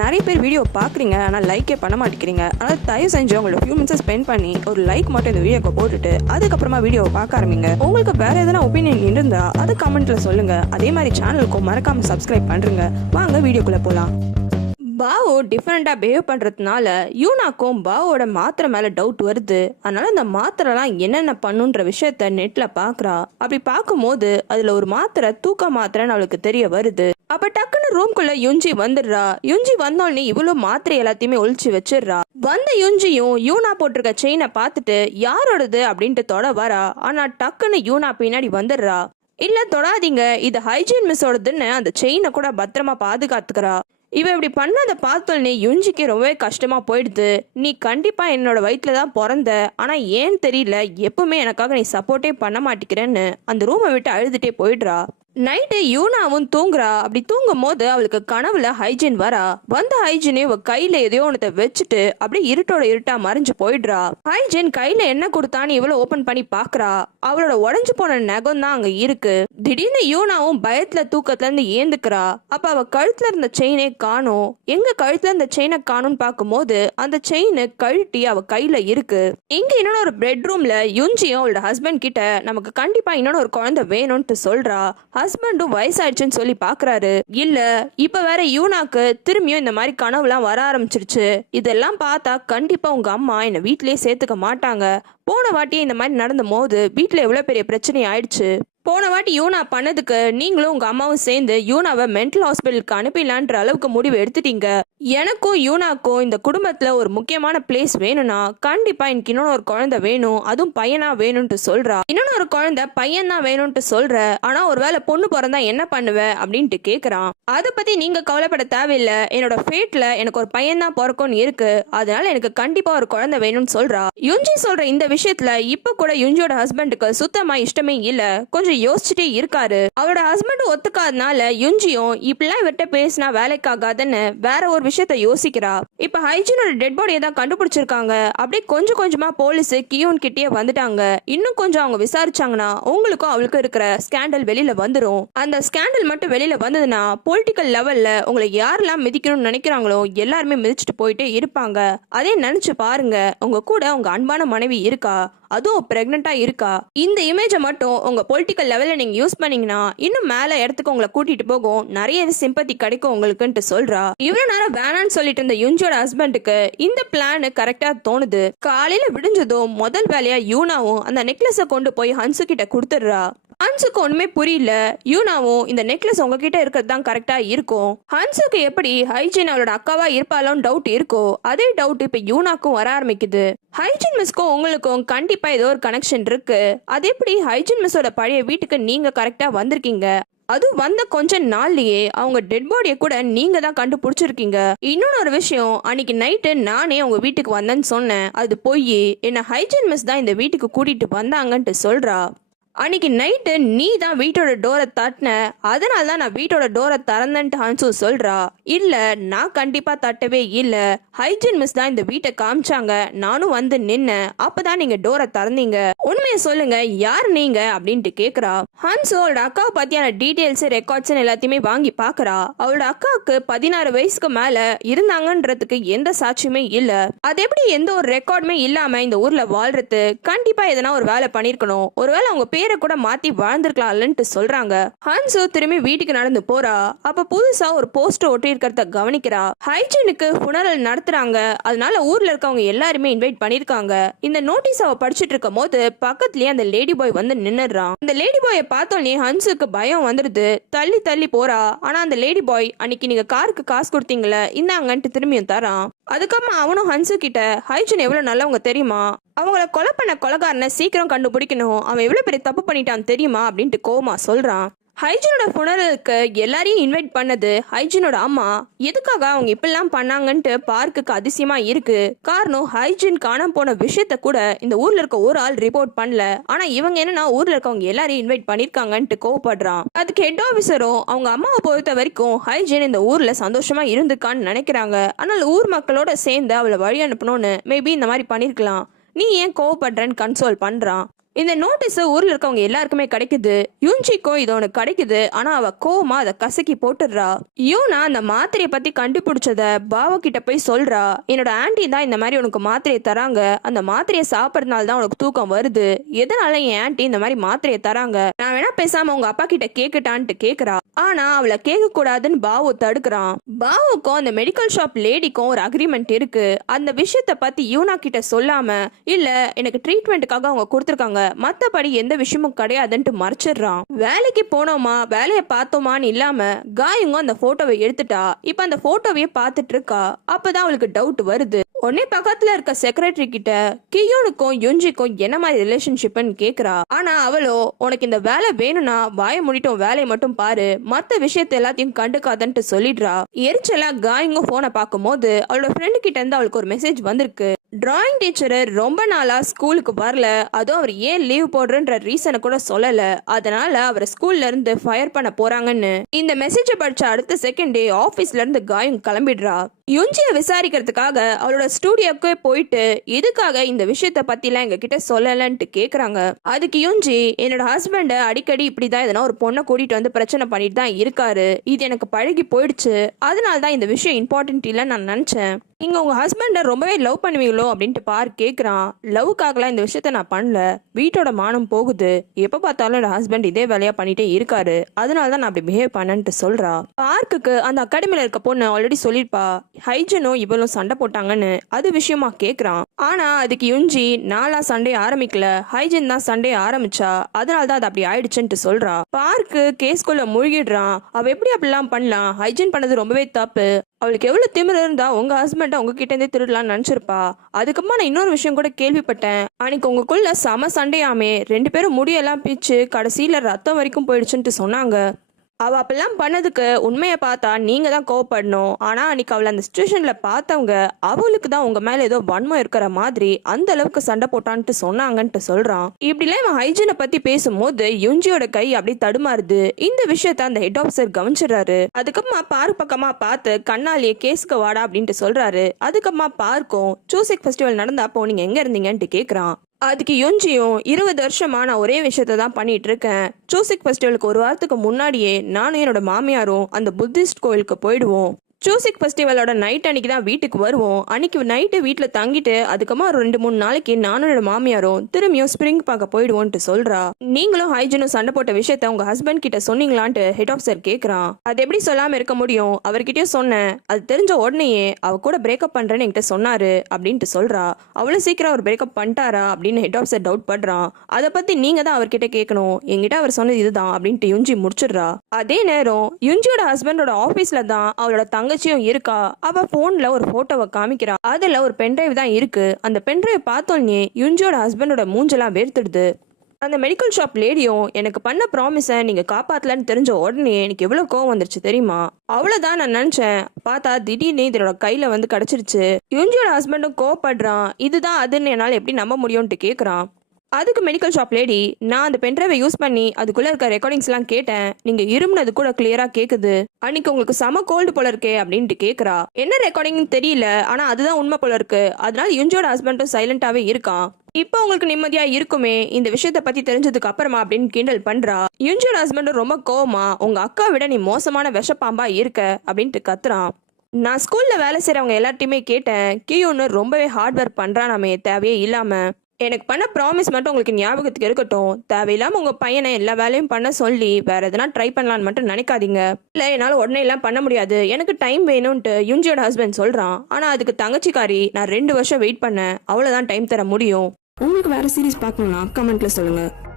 நிறைய பேர் வீடியோ பார்க்குறீங்க, ஆனால் லைக்கே பண்ண மாட்டேங்கிறீங்க. ஆனால் தயவு செஞ்சு உங்களோட ஃபியூ மினிட்ஸ் ஸ்பெண்ட் பண்ணி ஒரு லைக் மட்டும் இந்த வீடியோக்கு போட்டுட்டு அதுக்கப்புறமா வீடியோவை பார்க்க ஆரம்பிங்க. உங்களுக்கு வேற எதனா ஒப்பீனியன் இருந்தால் அதை கமெண்ட்ல சொல்லுங்க. அதே மாதிரி சேனலுக்கும் மறக்காம சப்ஸ்கிரைப் பண்ணுங்க. வாங்க வீடியோக்குள்ள போகலாம். பாவோ டிஃப்ரெண்ட்டாக பிஹேவ் பண்ணுறதுனால யூனாக்கும் பாவோட மாத்திரை மேலே டவுட் வருது. அதனால அந்த மாத்திரைலாம் என்னென்ன பண்ணுன்ற விஷயத்த நெட்டில் பார்க்குறா. அப்படி பார்க்கும்போது அதில் ஒரு மாத்திரை தூக்க மாத்திரைன்னு அவளுக்கு தெரிய வருது. அப்போ டக்குன்னு ரூம்குள்ள யுஞ்சி வந்துடுறா. யுஞ்சி வந்தோடனே இவ்வளோ மாத்திரை எல்லாத்தையுமே ஒழிச்சு வச்சிடுறா. வந்த யுஞ்சியும் யூனா போட்டிருக்க செயினை பார்த்துட்டு யாரோடது அப்படின்ட்டு தொட வரா. ஆனால் டக்குன்னு யூனா பின்னாடி வந்துடுறா. இல்ல தொடாதீங்க, இது ஹைஜீன் மிஸ்ஸோடதுன்னு அந்த செயினை கூட பத்திரமா பாதுகாத்துக்கிறா. இவ இப்படி பண்ணதை பார்த்தோன்னே யுஞ்சிக்கு ரொம்பவே கஷ்டமா போயிடுது. நீ கண்டிப்பா என்னோட வயிற்றுல தான் பிறந்த, ஆனா ஏன் தெரியல எப்பவுமே எனக்காக நீ சப்போர்ட்டே பண்ண மாட்டேங்கிறேன்னு அந்த ரூமை விட்டு அழுதுட்டே போயிடுறா. நைட்டு யூனாவும் தூங்குறா. அப்படி தூங்கும் போது அவளுக்கு கனவுல ஹைஜீன் வரா. வந்த ஹைஜீன் இவ கையில எதையோ ஒன்றத்தை வச்சுட்டு அப்படியே இருட்டோட இருட்டா மறைஞ்சு போயிடுறா. ஹைஜீன் கையில என்ன கொடுத்தான்னு இவ்வளவு ஓபன் பண்ணி பாக்குறா. அவளோட உடஞ்சு போன நகம் தான் அங்க இருக்கு. திடீர்னு யூனாவும் பயத்துல தூக்கத்துல இருந்து ஏந்துக்கிறா. அப்ப அவ கழுத்துல இருந்த செயினே காணும். எங்க கழுத்துல இருந்த செயினை காணும்னு பார்க்கும்போது அந்த செயின் கழட்டி அவ கையில இருக்கு. இங்க இன்னொரு பெட்ரூம்ல யுஞ்சியும் அவளோட ஹஸ்பண்ட் கிட்ட நமக்கு கண்டிப்பா இன்னொரு ஒரு குழந்தை வேணும்னு சொல்றா. ஹஸ்பண்டும் வயசாயிடுச்சுன்னு சொல்லி பாக்குறாரு. இல்ல இப்ப வேற யூனாக்கு திரும்பியும் இந்த மாதிரி கனவுலாம் வர ஆரம்பிச்சிருச்சு. இதெல்லாம் பார்த்தா கண்டிப்பா உங்க அம்மா என்ன வீட்லயே சேர்த்துக்க மாட்டாங்க. போன வாட்டியே இந்த மாதிரி நடந்த போது வீட்டுல எவ்வளவு பெரிய பிரச்சனை ஆயிடுச்சு. போன வாட்டி யூனா பண்ணதுக்கு நீங்களும் உங்க அம்மாவும் சேர்ந்து யூனாவை மென்டல் ஹாஸ்பிட்டலுக்கு அனுப்பிடலான்ற அளவுக்கு முடிவு எடுத்துட்டீங்க. எனக்கும் யூனாக்கும் இந்த குடும்பத்துல ஒரு முக்கியமான பிளேஸ் வேணும்னா கண்டிப்பா எனக்கு இன்னொன்னு ஒரு குழந்தை வேணும், அதுவும் பையனா வேணும்ட்டு சொல்றா. இன்னொன்னு ஒரு குழந்தை பையன் தான் வேணும்ட்டு சொல்ற, ஆனா ஒருவேளை பொண்ணு பிறந்தா என்ன பண்ணுவ அப்படின்ட்டு கேக்குறான். அதை பத்தி நீங்க கவலைப்பட தேவையில்லை, என்னோட ஃபேட்ல எனக்கு ஒரு பையன் தான் பிறக்கும்னு இருக்கு, அதனால எனக்கு கண்டிப்பா ஒரு குழந்தை வேணும்னு சொல்றா. யுஞ்சி சொல்ற இந்த விஷயத்துல இப்ப கூட யுஞ்சியோட ஹஸ்பண்டுக்கு சுத்தமா இஷ்டமே இல்ல. கொஞ்சம் யோசிச்சுட்டே இருக்காரு. அவரோட ஹஸ்பண்ட் ஒத்துக்காதனால யுஞ்சியும் இப்படிலாம் விட்ட பேசினா வேலைக்காகாதுன்னு வேற ஒரு விஷயத்த யோசிக்கிறா. இப்ப ஹைஜீனோட டெட் பாடியை தான் கண்டுபிடிச்சிருக்காங்க. அப்படியே கொஞ்சம் கொஞ்சமா போலீஸ் கியூன் கிட்டே வந்துட்டாங்க. இன்னும் கொஞ்சம் அவங்க விசாரிச்சாங்கன்னா உங்களுக்கும் அவளுக்கும் இருக்கிற ஸ்கேண்டல் வெளியில வந்துடும். அந்த ஸ்கேண்டல் மட்டும் வெளியில வந்ததுன்னா பொலிட்டிக்கல் லெவல்ல உங்களை யாரெல்லாம் மிதிக்கணும்னு நினைக்கிறாங்களோ எல்லாருமே மிதிச்சுட்டு போயிட்டே இருப்பாங்க. அதே நினைச்சு பாருங்க, உங்க கூட உங்க அன்பான மனைவி இருக்கா, அதுவும் பிரெக்னெண்டா இருக்கா. இந்த இமேஜை மட்டும் உங்க பொலிட்டிக்கல் லெவல்ல நீங்க யூஸ் பண்ணீங்கன்னா இன்னும் மேல இடத்துக்கு உங்களை கூட்டிட்டு போகும், நிறைய சிம்பத்தி கிடைக்கும் உங்களுக்குன்ட்டு சொல்றா. இவ்வளவு நேரம் வேணான்னு சொல்லிட்டு இருந்த யுஞ்சியோட ஹஸ்பண்டுக்கு இந்த பிளான் கரெக்டா தோணுது. காலையில விடிஞ்சதும் முதல் வேலையா யூனாவும் அந்த நெக்லஸை கொண்டு போய் ஹன்சு கிட்ட கொடுத்துடுறா. ஹன்சுக்கு ஒண்ணுமே புரியல. யூனாவும் இந்த நெக்லஸ் உங்ககிட்ட இருக்கிறது தான் கரெக்டா இருக்கும். ஹன்சுக்கு எப்படி ஹைஜீன் அவளோட அக்காவா இருப்பாலும் டவுட் இருக்கோ அதே டவுட் இப்ப யூனாக்கும் வர ஆரம்பிக்குது. ஹைஜீன் மிஸ்க்கும் உங்களுக்கும் கண்டிப்பா ஏதோ ஒரு கனெக்ஷன் இருக்கு. அது எப்படி ஹைஜீன் மிஸ்ஸோட பழைய வீட்டுக்கு நீங்க கரெக்டா வந்திருக்கீங்க, அது வந்த கொஞ்ச நாள்லயே அவங்க டெட் பாடியை கூட நீங்க தான் கண்டுபிடிச்சிருக்கீங்க. இன்னொன்னு ஒரு விஷயம், அன்னைக்கு நைட்டு நானே உங்க வீட்டுக்கு வந்தேன்னு சொன்னேன், அது போய் என்ன ஹைஜீன் மிஸ் தான் இந்த வீட்டுக்கு கூட்டிட்டு வந்தாங்கன்ட்டு சொல்றா. அன்னைக்கு நைட்டு நீ தான் வீட்டோட டோரை தட்டின, அதனால தான் நான் வீட்டோட டோரை திறந்தேன்ட்டு ஹன்சு சொல்றா. இல்ல நான் கண்டிப்பா தட்டவே இல்ல, ஹைஜீன் மிஸ் தான் இந்த வீட்டை காமிச்சாங்க, நானும் வந்து நின்னேன், அப்பதான் நீங்க டோரை திறந்தீங்க, உண்மையை சொல்லுங்க யார் நீங்க அப்படின்ட்டு கேக்குறா. ஹன்சு அவளோட அக்காவை பத்தியான டீடைல்ஸ் ரெக்கார்ட்ஸ் எல்லாத்தையுமே வாங்கி பாக்குறா. அவளோட அக்காவுக்கு 16 வயசுக்கு மேல இருந்தாங்கன்றதுக்கு எந்த சாட்சியுமே இல்ல. அது எப்படி எந்த ஒரு ரெக்கார்டுமே இல்லாம இந்த ஊர்ல வாழ்றது, கண்டிப்பா எதனா ஒரு வேலை பண்ணிருக்கணும், ஒருவேளை அவங்க பேரை கூட மாத்தி வாழ்ந்திருக்கலாம்லன்ட்டு சொல்றாங்க. ஹன்சு திரும்பி வீட்டுக்கு நடந்து போறா. அப்ப புதுசா ஒரு போஸ்டர் ஒட்டி இருக்கிறத கவனிக்கிறா. ஹைஜீனுக்கு ஃபுனரல் நடத்துறாங்க, அதனால ஊர்ல இருக்கவங்க எல்லாருமே இன்வைட் பண்ணிருக்காங்க. இந்த நோட்டீஸ் அவ படிச்சுட்டு இருக்கும் போது பக்கத்துலயே அந்த லேடி பாய் வந்து நின்னுறான். அந்த லேடி பாயை பார்த்தோன்னே ஹன்சுக்கு பயம் வந்துடுது. தள்ளி தள்ளி போறா. ஆனா அந்த லேடி பாய் அன்னைக்கு நீங்க காருக்கு காசு கொடுத்தீங்களே இந்தாங்கன்ட்டு திரும்பியும் தரான். அதுக்கப்புறம் அவனும் ஹன்சு கிட்ட ஹைஜீன் எவ்வளவு நல்லவங்க தெரியுமா, அவங்கள கொலை பண்ண கொலைகாரனை சீக்கிரம் கண்டுபிடிக்கணும், அவன் எவ்வளவு பெரிய தப்பு பண்ணிட்டான் தெரியுமா அப்படின்ட்டு கோமா சொல்றான். ஹைஜீனோட ஃபுனரலுக்கு எல்லாரையும் இன்வைட் பண்ணது ஹைஜீனோட அம்மா. எதுக்காக அவங்க இப்படிலாம் பண்ணாங்கன்ட்டு பார்க்குக்கு அதிசயமா இருக்கு. காரணம் ஹைஜீன் காணாம போன விஷயத்த கூட இந்த ஊர்ல இருக்க ஒரு ஆள் ரிப்போர்ட் பண்ணல. ஆனா இவங்க என்னன்னா ஊர்ல இருக்கவங்க எல்லாரையும் இன்வைட் பண்ணிருக்காங்கன்ட்டு கோவப்படுறான். அதுக்கு ஹெட் ஆபீசரும் அவங்க அம்மாவை பொறுத்த வரைக்கும் ஹைஜீன் இந்த ஊர்ல சந்தோஷமா இருந்துக்கான்னு நினைக்கிறாங்க. ஆனால் ஊர் மக்களோட சேர்ந்து அவளை வழி அனுப்பணும்னு மேபி இந்த மாதிரி பண்ணிருக்கலாம், நீ ஏன் கோவப்படுறன்னு கன்சோல் பண்றான். இந்த நோட்டீஸ் ஊர்ல இருக்கவங்க எல்லாருக்குமே கிடைக்குது. யூன்ஜிக்கும் இது ஒன்று கிடைக்குது. ஆனா அவ கோவமா அதை கசக்கி போட்டுடுறா. யூனா அந்த மாத்திரையை பத்தி கண்டுபிடிச்சத பாவ கிட்ட போய் சொல்றா. என்னோட ஆன்டி தான் இந்த மாதிரி உனக்கு மாத்திரையை தராங்க. அந்த மாத்திரையை சாப்பிட்றதுனால தான் உனக்கு தூக்கம் வருது. எதனால என் ஆன்டி இந்த மாதிரி மாத்திரையை தராங்க? நான் வேணா பேசாம உங்க அப்பா கிட்ட கேக்கட்டான்ட்டு கேக்குறா. ஆனா அவளை கேட்க கூடாதுன்னு பாவு தடுக்கிறான். பாவுக்கும் அந்த மெடிக்கல் ஷாப் லேடிக்கும் ஒரு அக்ரிமெண்ட் இருக்கு. அந்த விஷயத்த பத்தி யூனா கிட்ட சொல்லாம, இல்ல எனக்கு ட்ரீட்மெண்ட்டுக்காக அவங்க கொடுத்துருக்காங்க, மத்தபடி எந்த விஷயமும் கிடையாதுன்ட்டு மறைச்சிடுறான். வேலைக்கு போனோமா வேலையை பார்த்தோமான்னு இல்லாம காயுங்க அந்த போட்டோவை எடுத்துட்டா. இப்ப அந்த போட்டோவையே பார்த்துட்டு இருக்கா. அப்பதான் அவளுக்கு டவுட் வருது. உடனே பக்கத்துல இருக்க செக்ரட்டரி கிட்ட கியோனுக்கும் யுஞ்சிக்கும் என்ன மாதிரி ரிலேஷன்ஷிப்னு கேக்குறா. ஆனா அவளோ, உனக்கு இந்த வேலை வேணும்னா வாய முடிட்டும் வேலையை மட்டும் பாரு, மத்த விஷயத்த எல்லாத்தையும் கண்டுக்காதன்ட்டு சொல்லிடுறா. எரிச்சலா காயிங்கும் போனை பார்க்கும் போது அவளோட ஃப்ரெண்டு கிட்ட இருந்து அவளுக்கு ஒரு மெசேஜ் வந்திருக்கு. டிராயிங் டீச்சர் ரொம்ப நாளா ஸ்கூலுக்கு வரல, அதுவும் அவர் ஏன் லீவ் போடுறன்ற ரீசனை கூட சொல்லல, அதனால அவரை ஸ்கூல்ல இருந்து ஃபயர் பண்ண போறாங்கன்னு. இந்த மெசேஜ படிச்ச அடுத்த செகண்டே ஆபீஸ்ல இருந்து காயும் கிளம்பிடுறா. யுஞ்சிய விசாரிக்கிறதுக்காக அவளோட ஸ்டூடியோக்கே போயிட்டு எதுக்காக இந்த விஷயத்த பத்திலாம் எங்க கிட்ட சொல்லலன்ட்டு கேக்குறாங்க. அதுக்கு யுஞ்சி, என்னோட ஹஸ்பண்ட் அடிக்கடி இப்படிதான் எதனா ஒரு பொண்ணை கூட்டிட்டு வந்து பிரச்சனை பண்ணிட்டு தான் இருக்காரு, இது எனக்கு பழகி போயிடுச்சு, அதனால தான் இந்த விஷயம் இம்பார்ட்டன்ட் இல்லைன்னு நான் நினைச்சேன். நீங்க உங்க ஹஸ்பண்டை ரொம்பவே லவ் பண்ணுவீங்களோ அப்படின்ட்டு பார் கேட்குறான். லவ்க்காகலாம் இந்த விஷயத்த நான் பண்ணல, வீட்டோட மானம் போகுது, எப்போ பார்த்தாலும் என்னோட ஹஸ்பண்ட் இதே வேலையா பண்ணிட்டே இருக்காரு, அதனால தான் நான் அப்படி பிஹேவ் பண்ணேன்ட்டு சொல்றா. பார்க்குக்கு அந்த அகாடமியில் இருக்க பொண்ணு ஆல்ரெடி சொல்லியிருப்பா ஹைஜனும் இவளும் சண்டை போட்டாங்கன்னு. அது விஷயமா கேட்குறான். ஆனா அதுக்கு யுஞ்சி, நாளா சண்டே ஆரம்பிக்கல, ஹைஜன் தான் சண்டே ஆரம்பிச்சா, அதனால தான் அது அப்படி ஆயிடுச்சுன்ட்டு சொல்றா. பார்க்கு கேஸ்குள்ள மூழ்கிடுறான். அவ எப்படி அப்படிலாம் பண்ணலாம், ஹைஜன் பண்ணது ரொம்பவே தப்பு, அவளுக்கு எவ்வளவு திமிரு இருந்தா உங்க ஹஸ்பண்ட உங்ககிட்ட இருந்தே திருடலாம்னு நினைச்சிருப்பா. அதுக்கப்புறமா நான் இன்னொரு விஷயம் கூட கேள்விப்பட்டேன், அன்னைக்கு உங்களுக்குள்ள சம சண்டையாமே, 2 பேரும் முடியெல்லாம் பிச்சு கடைசியில ரத்தம் வரைக்கும் போயிடுச்சுன்ட்டு சொன்னாங்க. அவ அப்பெல்லாம் பண்ணதுக்கு உண்மையை பார்த்தா நீங்க தான் கோவப்படணும். ஆனா அன்னைக்கு அவளை அந்த சுச்சுவேஷன்ல பார்த்தவங்க அவளுக்கு தான் உங்க மேல ஏதோ வன்மம் இருக்கிற மாதிரி அந்த அளவுக்கு சண்டை போட்டான்ட்டு சொன்னாங்கன்ட்டு சொல்றான். இப்படிலாம் இவன் ஹைஜனை பத்தி பேசும்போது யுஞ்சியோட கை அப்படி தடுமாறுது. இந்த விஷயத்த அந்த ஹெட் ஆஃபீஸர் கவனிச்சிடறாரு. அதுக்கப்புறமா பார்க் பக்கமா பார்த்து கண்ணாலேயே கேஸ்க்கு வாடா அப்படின்ட்டு சொல்றாரு. அதுக்கப்புறமா பார்க்கும் சூசிக் ஃபெஸ்டிவல் நடந்தப்போ நீங்க எங்க இருந்தீங்கன்ட்டு கேக்குறான். அதுக்கு யுஞ்சியும், 20 வருஷமா நான் ஒரே விஷயத்த தான் பண்ணிட்டு இருக்கேன். சூசிக் ஃபெஸ்டிவலுக்கு ஒரு வாரத்துக்கு முன்னாடியே நானும் என்னோட மாமியாரும் அந்த புத்திஸ்ட் கோயிலுக்கு போயிடுவோம். சூசிக் ஃபெஸ்டிவலோட நைட் அன்னைக்கு தான் வீட்டுக்கு வருவோம். அன்னைக்கு நைட்டு வீட்டில் தங்கிட்டு அதுக்கப்புறமா ஒரு 2-3 நாளைக்கு நானும் என்னோட மாமியாரும் திரும்பியும் ஸ்ப்ரிங் பார்க்க போயிடுவோன்ட்டு சொல்றா. நீங்களும் ஹைஜனும் சண்டை போட்ட விஷயத்த உங்க ஹஸ்பண்ட் கிட்ட சொன்னீங்களான்ட்டு ஹெட் ஆஃபீஸர் கேட்கறான். அது எப்படி சொல்லாம இருக்க முடியும், அவர்கிட்டயும் சொன்னேன், அது தெரிஞ்ச உடனேயே அவ கூட பிரேக்கப் பண்றேன்னு என்கிட்ட சொன்னாரு அப்படின்ட்டு சொல்றா. அவ்வளவு சீக்கிரம் அவர் பிரேக்கப் பண்ணிட்டாரா அப்படின்னு ஹெட் ஆஃபீஸர் டவுட் பண்றான். அதை பத்தி நீங்க தான் அவர்கிட்ட கேட்கணும், என்கிட்ட அவர் சொன்னது இதுதான் அப்படின்ட்டு யுஞ்சி முடிச்சிடுறா. அதே நேரம் யுஞ்சியோட ஹஸ்பண்டோட ஆபீஸ்ல தான் அவளோட தங்கச்சியும் இருக்கா. அவ போன்ல ஒரு போட்டோவை காமிக்கிறா. அதுல ஒரு பென்டிரைவ் தான் இருக்கு. அந்த பென்டிரைவ் பார்த்தோன்னே யுஞ்சியோட ஹஸ்பண்டோட மூஞ்செல்லாம் வேர்த்துடுது. அந்த மெடிக்கல் ஷாப் லேடியும், எனக்கு பண்ண ப்ராமிஸை நீங்க காப்பாத்தலன்னு தெரிஞ்ச உடனே எனக்கு எவ்வளவு கோவம் வந்துருச்சு தெரியுமா, அவ்வளவுதான் நான் நினைச்சேன், பார்த்தா திடீர்னு இதோட கையில வந்து கிடைச்சிருச்சு. யுஞ்சியோட ஹஸ்பண்டும் கோவப்படுறான். இதுதான் அதுன்னு என்னால எப்படி நம்ப முடியும்ட்டு கேக்குறான். அதுக்கு மெடிக்கல் ஷாப் லேடி, நான் அந்த பென்ட்ரைவை யூஸ் பண்ணி அதுக்குள்ள இருக்க ரெக்கார்டிங்ஸ் எல்லாம் கேட்டேன், நீங்க இருமுனது கூட கிளியரா கேக்குது, அன்னைக்கு உங்களுக்கு செம கோல்டு போல இருக்கே அப்படின்ட்டு கேக்குறா. என்ன ரெக்கார்டிங் தெரியல, ஆனா அதுதான் உண்மை போல இருக்கு, அதனால யுஞ்சியோட ஹஸ்பண்டும் சைலண்டாவே இருக்கான். இப்போ உங்களுக்கு நிம்மதியா இருக்குமே இந்த விஷயத்த பத்தி தெரிஞ்சதுக்கு அப்புறமா அப்படின்னு கிண்டல் பண்றா. யுஞ்சியோட ஹஸ்பண்டும் ரொம்ப கோவமா, உங்க அக்கா விட நீ மோசமான விஷப்பாம்பா இருக்க அப்படின்ட்டு கத்துறான். நான் ஸ்கூல்ல வேலை செய்யறவங்க எல்லார்ட்டையுமே கேட்டேன், கியூன்னு ரொம்பவே ஹார்ட் ஒர்க் பண்றானாமே தேவையே இல்லாம, எனக்கு பண்ண ப்ராமிஸ் மட்டும் உங்களுக்கு ஞாபகத்துக்கு இருக்கட்டும், தேவையில்லாம உங்க பையனை எல்லா வேலையும் பண்ண சொல்லி வேற எதனா ட்ரை பண்ணலான்னு மட்டும் நினைக்காதீங்க. இல்ல என்னால உடனே எல்லாம் பண்ண முடியாது, எனக்கு டைம் வேணும்ட்டு யுஞ்சியோட ஹஸ்பண்ட் சொல்றான். ஆனா அதுக்கு தங்கச்சிக்காரி, நான் 2 வருஷம் வெயிட் பண்ணேன், அவ்வளவுதான் டைம் தர முடியும். உங்களுக்கு வேற சீரிஸ் பார்க்கணும்னா கமெண்ட்ல சொல்லுங்க.